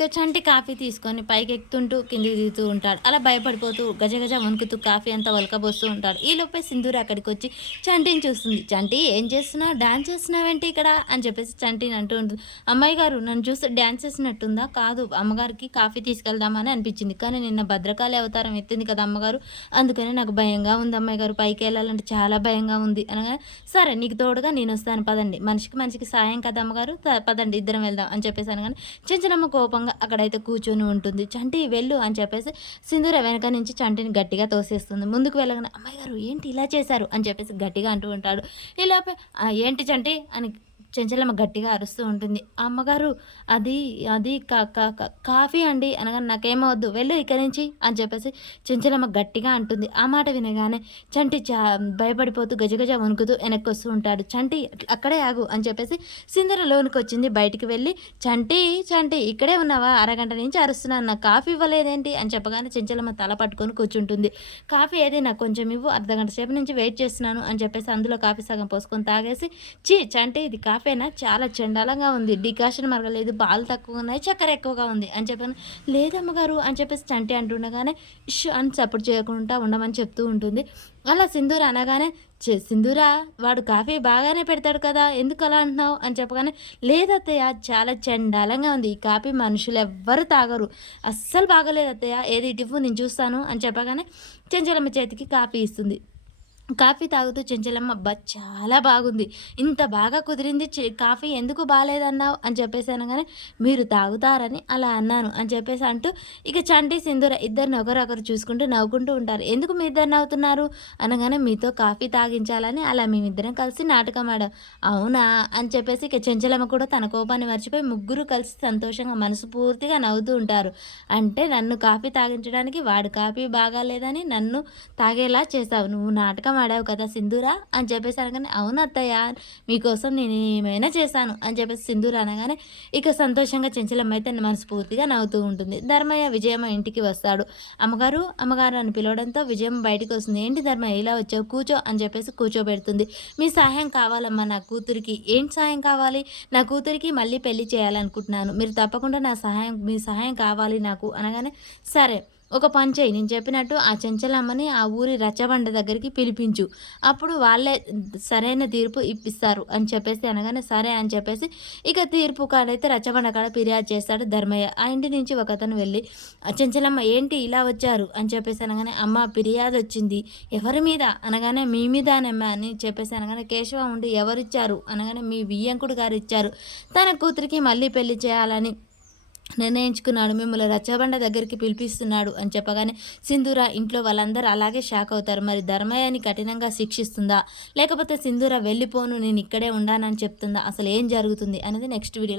ఇక చంటి కాఫీ తీసుకొని పైకి ఎక్కుతుంటూ కిందికి దిగుతూ ఉంటాడు. అలా భయపడిపోతూ గజగజ వణుకుతూ కాఫీ అంతా వలకబోస్తూ ఉంటాడు. ఈ లోపే సింధూరి అక్కడికి వచ్చి చంటిని చూస్తుంది. చంటి ఏం చేస్తున్నావు? డాన్స్ చేస్తున్నావేంటి ఇక్కడ? అని చెప్పేసి చంటిని అంటూ ఉంటుంది. అమ్మాయి గారు నన్ను చూస్తే డాన్స్ చేసినట్టుందా? కాదు అమ్మగారికి కాఫీ తీసుకెళ్దామని అనిపించింది. కానీ నిన్న భద్రకాళి అవతారం ఎత్తింది కదా అమ్మగారు. అందుకనే నాకు భయంగా ఉంది అమ్మాయి గారు. పైకి వెళ్ళాలంటే చాలా భయంగా ఉంది. అనగా సరే నీకు తోడుగా నేను వస్తాను. పదండి. మనిషికి మనిషికి సాయం కదా అమ్మగారు. పదండి ఇద్దరం వెళ్దాం. అని చెప్పేసి అనగానే చిన్న చిన్నమ్మ కోపంగా అక్కడైతే కూర్చొని ఉంటుంది. చంటి వెళ్ళు అని చెప్పేసి సింధూర వెనక నుంచి చంటిని గట్టిగా తోసేస్తుంది. ముందుకు వెళ్ళగానే అమ్మాయి గారు ఏంటి ఇలా చేశారు? అని చెప్పేసి గట్టిగా అంటూ ఉంటాడు. ఇలా ఏంటి చంటి? అని చెంచలమ్మ గట్టిగా అరుస్తూ ఉంటుంది. అమ్మగారు అది అది కా కా- కాఫీ అండి అనగా నాకేమవద్దు వెళ్ళు ఇక్కడి నుంచి అని చెప్పేసి చెంచలమ్మ గట్టిగా అంటుంది. ఆ మాట వినగానే చంటి చా భయపడిపోతూ గజగజ వణుకుతూ వెనక్కి వస్తూ ఉంటాడు. చంటి అక్కడే ఆగు అని చెప్పేసి సింధర లోనికి వచ్చింది బయటికి వెళ్ళి చంటి చంటి ఇక్కడే ఉన్నావా? అరగంట నుంచి అరుస్తున్నాను నాకు కాఫీ ఇవ్వలేదేంటి? అని చెప్పగానే చెంచలమ్మ తల పట్టుకొని కూర్చుంటుంది. కాఫీ ఏది? నాకు కొంచెం ఇవ్వు అర్ధగంట సేపు నుంచి వెయిట్ చేస్తున్నాను అని చెప్పేసి అందులో కాఫీ సగం పోసుకొని తాగేసి చీ చంటి ఇది కాఫీ కాఫీనా? చాలా చండాలంగా ఉంది. డికాషన్ మరగలేదు. పాలు తక్కువ ఉన్నాయి. చక్కెర ఎక్కువగా ఉంది అని చెప్పాను లేదమ్మగారు అని చెప్పేసి చంటి అంటుండగానే ఇష్ అని సపోర్ట్ చేయకుండా ఉండమని చెప్తూ ఉంటుంది. అలా సింధూర అనగానే చే సింధూర వాడు కాఫీ బాగానే పెడతాడు కదా ఎందుకు అలా అంటున్నావు? అని చెప్పగానే లేదత్తయ్య చాలా చండాలంగా ఉంది. ఈ కాఫీ మనుషులు ఎవ్వరు తాగరు. అస్సలు బాగలేదు అత్తయ్య. ఏది ఇటివ్వు నేను చూస్తాను అని చెప్పగానే చెంచలమ్మ చేతికి కాఫీ ఇస్తుంది. కాఫీ తాగుతూ చెంచలమ్మ అబ్బా చాలా బాగుంది. ఇంత బాగా కుదిరింది కాఫీ ఎందుకు బాగాలేదన్నావు అని చెప్పేసి అనగానే మీరు తాగుతారని అలా అన్నాను. అని చెప్పేసి అంటూ ఇక చంటి సింధూర ఇద్దరిని ఒకరొకరు చూసుకుంటూ నవ్వుకుంటూ ఉంటారు. ఎందుకు మీ ఇద్దరు నవ్వుతున్నారు? అనగానే మీతో కాఫీ తాగించాలని అలా మేమిద్దరం కలిసి నాటకం ఆడాం. అవునా? అని చెప్పేసి ఇక చెంచలమ్మ కూడా తన కోపాన్ని మర్చిపోయి ముగ్గురు కలిసి సంతోషంగా మనసు పూర్తిగా నవ్వుతూ ఉంటారు. అంటే నన్ను కాఫీ తాగించడానికి వాడు కాఫీ బాగాలేదని నన్ను తాగేలా చేసావు నువ్వు నాటకం ఆడావు కదా సింధూరా? అని చెప్పేసి అనగానే అవును అత్తయ్య మీకోసం నేను ఏమైనా చేశాను. అని చెప్పేసి సింధూర అనగానే ఇక సంతోషంగా చెంచలమ్మ అయితే మనస్ఫూర్తిగా నవ్వుతూ ఉంటుంది. ధర్మయ్య విజయమ్మ ఇంటికి వస్తాడు. అమ్మగారు అమ్మగారు అని పిలవడంతో విజయమ్మ బయటికి వస్తుంది. ఏంటి ధర్మయ్య ఇలా వచ్చావు? కూర్చో అని చెప్పేసి కూర్చోబెడుతుంది. మీ సహాయం కావాలమ్మా నా కూతురికి. ఏంటి సహాయం కావాలి? నా కూతురికి మళ్ళీ పెళ్ళి చేయాలనుకుంటున్నాను. మీరు తప్పకుండా నా సహాయం మీ సహాయం కావాలి నాకు. అనగానే సరే. ఒక పని చేయి. నేను చెప్పినట్టు ఆ చెంచలమ్మని ఆ ఊరి రచ్చబండ దగ్గరికి పిలిపించు. అప్పుడు వాళ్ళే సరైన తీర్పు ఇప్పిస్తారు అని చెప్పేసి అనగానే సరే అని చెప్పేసి ఇక తీర్పు కాడైతే రచ్చబండ కాడ ఫిర్యాదు చేస్తాడు ధర్మయ్య. ఆ ఇంటి నుంచి ఒక అతను వెళ్ళి "ఆ చెంచలమ్మ ఏంటి ఇలా వచ్చారు? అని చెప్పేసి అనగానే అమ్మ ఫిర్యాదు వచ్చింది. ఎవరి మీద? అనగానే మీ మీదనేమ్మా అని చెప్పేసి అనగానే కేశవ ఉండి ఎవరిచ్చారు? అనగానే మీ వియ్యంకుడు గారు ఇచ్చారు తన కూతురికి మళ్ళీ పెళ్ళి చేయాలని నిర్ణయించుకున్నాడు. మిమ్మల్ని రచ్చబండ దగ్గరికి పిలిపిస్తున్నాడు అని చెప్పగానే సింధూర ఇంట్లో వాళ్ళందరూ అలాగే షాక్ అవుతారు. మరి ధర్మయ్యని కఠినంగా శిక్షిస్తుందా? లేకపోతే సింధూర వెళ్ళిపోను నేను ఇక్కడే ఉండానని చెప్తుందా? అసలు ఏం జరుగుతుంది? అనేది నెక్స్ట్ వీడియో